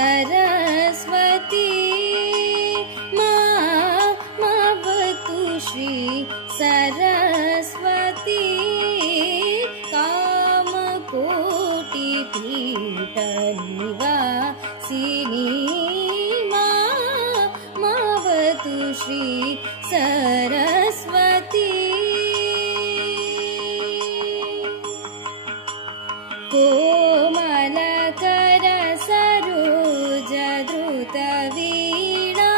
सरस्वती मावतु श्री सरस्वती कामकोटिपीठनिवासिनी मावतु श्री सरस्वती कोमलकर सरोज द्रुत वीणा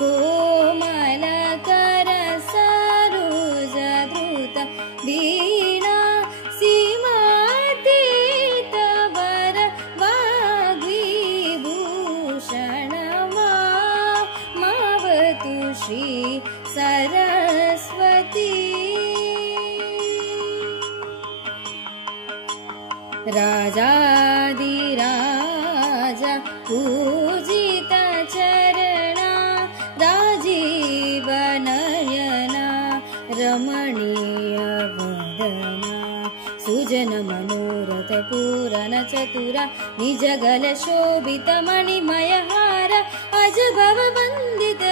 कोमलकर सरोज द्रुत वीणा सीमातीत वर वाग्विभूषण मावतु श्री सरस्वती राजाधिराज पूजित चरणा राजीव नयना रमणीय वदना सुजन मनोरथ पूरण चतुरा निज गल शोभित मणिमय हार अज भव वंदित